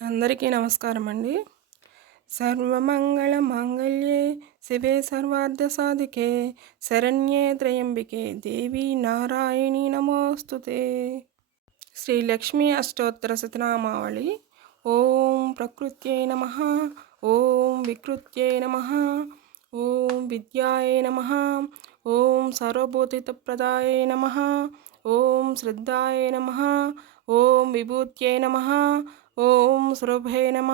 అందరికీ నమస్కారం అండి సర్వమంగళ మాంగళ్యే శివే సర్వార్థ సాధికే శరణ్యే త్రయంబికే దేవి నారాయణి నమోస్తుతే. శ్రీ లక్ష్మీ అష్టోత్తర శతనామావళి ఓం ప్రకృత్యై నమ. ఓం వికృత్యై నమ. ఓం విద్యాయ నమ. ఓం సర్వభూతితప్రదాయ నమ. ఓం శ్రద్ధాయ నమ. ఓం విభూత్యై నమ. ఓం సురభే నమ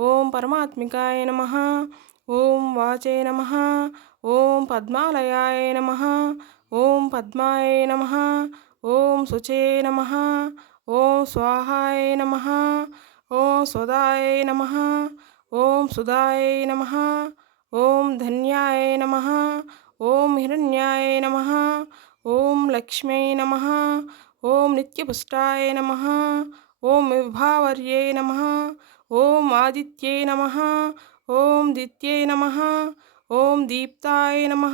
ఓం పరమాత్మికాయ నమ ఓం వాచే నమ ఓం పద్మాలయాయ నమ ఓం పద్మాయ నమ ఓం శుచే నమ ఓం స్వాహాయ నమ ఓం సుదాయ నమ ఓం సుదాయ నమ ఓం ధన్యాయ నమ ఓం హిరణ్యాయ నమ ఓం లక్ష్మీ నమ ఓం నిత్యపుష్టాయ నమ ఓం విభావర్యై నమ ఓం ఆదిత్యై నమ ఓం దిత్యై నమ ఓం దీప్తాయ నమ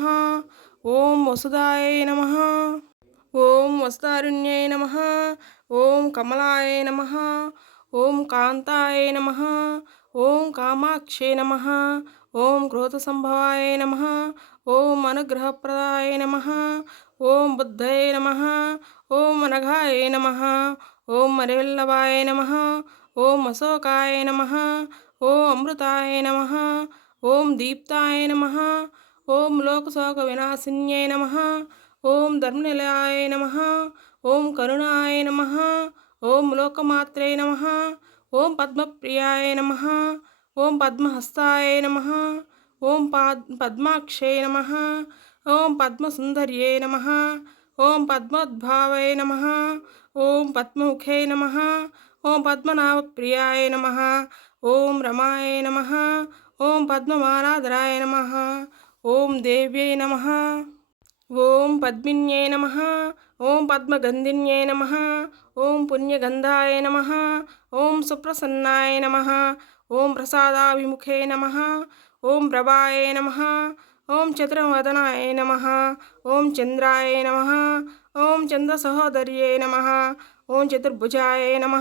ఓం వసుదాయ నమ ఓం వసుదారుణ్యై నమ ఓం కమలాయ నమ ఓం కాంతాయ నమ ఓం కామాక్షే నమ ఓం క్రోధసంభవాయ నమ ఓం అనుగ్రహప్రదాయ నమ ఓం బుద్ధయ నమ ఓం అనఘాయ నమ ఓం మరివెల్లవాయ నమ ఓం అశోకాయ నమ ఓం అమృతాయ నమ ఓం దీప్తాయ నమ ఓం లోకశోక వినాశిన్యాయ నమ ఓం ధర్మనిలయాయ నమ ఓం కరుణాయ నమ ఓం లోకమాత్రే నమ ఓం పద్మప్రియాయ నమ ఓం పద్మహస్తాయ నమ ఓం పద్మాక్షే నమ ఓం పద్మసుందర్యే నమ ఓం పద్మోద్భావయ నమ ఓం పద్మముఖే నమ ఓం పద్మనాభప్రియాయ నమ ఓం రమాయ నమ ఓం పద్మమాలాధరాయ నమ ఓం దేవ్యై నమ ఓం పద్మిన్యై నమ ఓం పద్మగంధిన్యై నమ ఓం పుణ్యగంధాయ నమ ఓం సుప్రసన్నాయ నమ ఓం ప్రసాదాభిముఖే నమ ఓం ప్రభాయ నమ ఓం చతుర్వదనాయ నమ ఓం చంద్రాయ నమ ఓం చంద్ర సహోదర్యే నమ ఓం చతుర్భుజాయ నమ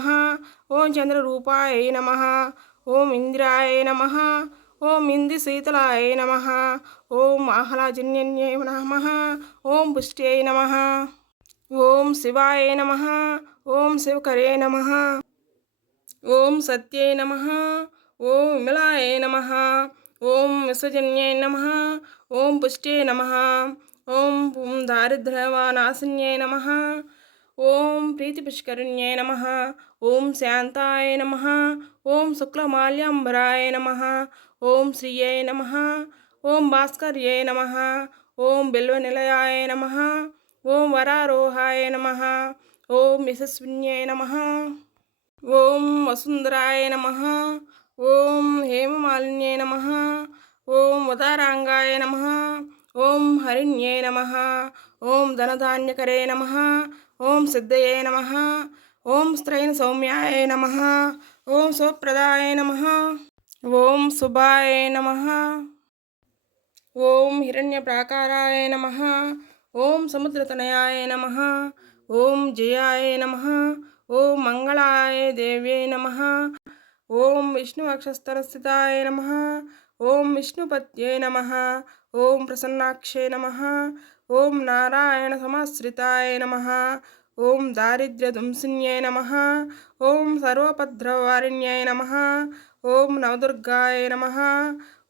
ఓం చంద్రరూపాయ నమ ఓం ఇంద్రాయ నమ ఓం ఇంది శీతలాయ నమ ఓం ఆహ్లాజన్యన్యే నమ ఓం పుష్ట్యై నమ ఓం శివాయ నమ ఓం శివకరే నమ ఓం సత్యై నమ ఓం విమలాయ నమ ఓం విసజన్యై నమ ఓం పుష్ట్యై నమ ఓం దారిద్ర్యవానాశిన్యై నమ ఓం ప్రీతిపుష్కరిణ్యై నమ ఓం శాంతాయ నమ ఓం శుక్లమాల్యాంబరాయ నమ ఓం శ్రీయై నమ ఓం భాస్కర్యై నమ ఓం బిల్వనిలయాయ నమ ఓం వరారోహాయ నమ ఓం యశస్విన్యై నమ ఓం వసుంధరాయ నమ ఓం హేమమాలిన్యే నమ ఓం ఉదారాంగాయ నమ ఓం హరిణ్యే నమ ఓం ధనధాన్యకరే నమ ఓం సిద్ధయే నమ ఓం స్త్రైన సౌమ్యాయ నమ ఓం సుప్రదాయ నమ ఓం శుభాయ నమ ఓం హిరణ్య ప్రాకారాయ నమ ఓం సముద్రతనయాయ నమ ఓం జయాయ నమ ఓం మంగళాయ దేవ్యై నమ ఓం విష్ణు అక్షస్తరస్థితాయ నమ ఓం విష్ణుపత్యే నమ ఓం ప్రసన్నాక్షే నమ ఓం నారాయణ సమాశ్రితాయ నమ ఓం దారిద్ర్యదుంసిన్యై నమ ఓం సర్వపద్రవారిణ్యై నమ ఓం నవదుర్గాయ నమ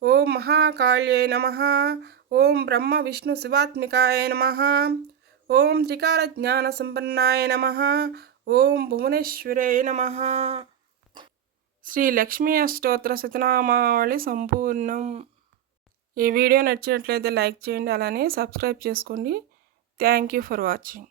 ఓం మహాకాళ్యై నమ ఓం బ్రహ్మ విష్ణు శివాత్మికాయ నమ ఓం త్రికాల జ్ఞాన సంపన్నాయ నమ ఓం భువనేశ్వరే నమ శ్రీ లక్ష్మీ అష్టోత్తర శతనామావళి సంపూర్ణం. ఈ వీడియో నచ్చినట్లయితే లైక్ చేయండి అలానే సబ్స్క్రైబ్ చేసుకోండి. Thank you for watching.